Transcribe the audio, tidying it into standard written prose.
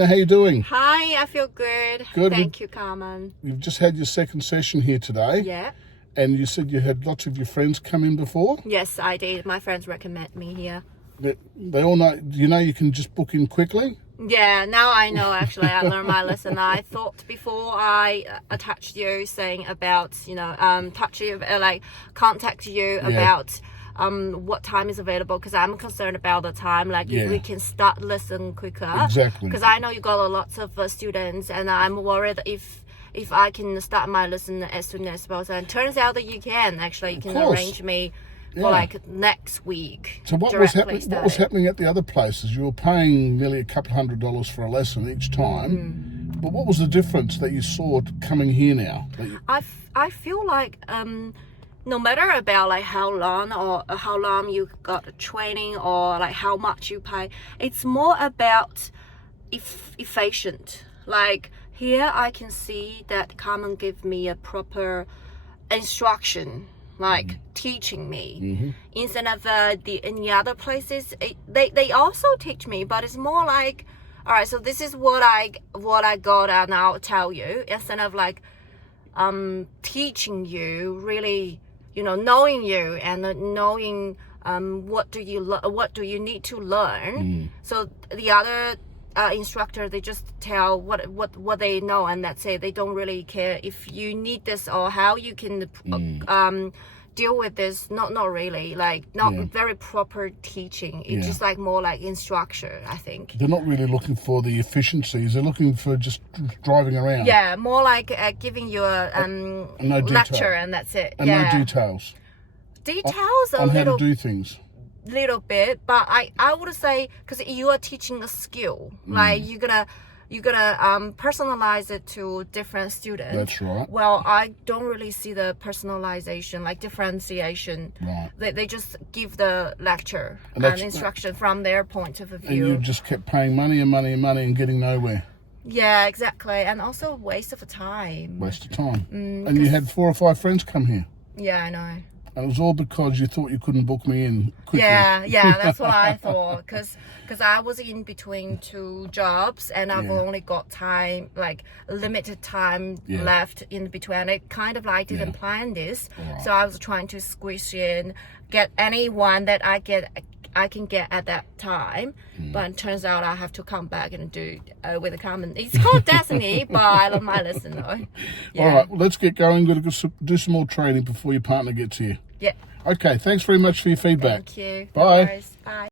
How you doing? Hi, I feel good. Good. Thank you, Carmen. You've just had your second session here today. Yeah. And you said you had lots of your friends come in before. Yes, I did. My friends recommend me here. They all know. You know you can just book in quickly. Yeah, now I know. Actually, I learned my lesson. I thought before I touched you, saying about contact you about what time is available, because I'm concerned about the time. Like if we can start lesson quicker. Exactly. Because I know you got lots of students, and I'm worried if I can start my lesson as soon as possible. And turns out that you can. Actually, you can arrange me for like next week. So what was happening? What was happening at the other places? You were paying nearly a couple $100 for a lesson each time. But what was the difference that you saw coming here now? I feel like no matter about like how long you got training or like how much you pay, it's more about efficient. Like here I can see that Carmen give me a proper instruction, like teaching me instead of in the other places they also teach me, but it's more like, all right, so this is what I got and I'll tell you, instead of like teaching you really, knowing you and knowing what do you need to learn. So the other instructor, they just tell what they know, and that's it. They don't really care if you need this or how you can deal with this. Not really, like not very proper teaching. It's just like more like instruction, I think. They're not really looking for the efficiencies. They're looking for just driving around. Yeah, more like giving you a no lecture, and that's it. And no details. Details on how to do things. Little bit, but I would say, because you are teaching a skill, like you're gonna personalize it to different students. That's right. Well, I don't really see the personalization, like differentiation. Right. They just give the lecture and instruction from their point of view. And you just kept paying money and getting nowhere. Yeah, exactly. And also waste of time. Waste of time. And you had 4 or 5 friends come here. Yeah, I know. And it was all because you thought you couldn't book me in quickly. Yeah, that's what I thought. Because I was in between 2 jobs, and I've only got time, like limited time left in between. I kind of like didn't plan this, so I was trying to squeeze in, get anyone that I can get at that time. But it turns out I have to come back and do with a Carmen. It's called destiny, but I love my lesson though. All right, well, let's get going. We've got to do some more training before your partner gets here. Yeah. Okay, thanks very much for your feedback. Thank you. Bye. No worries. Bye.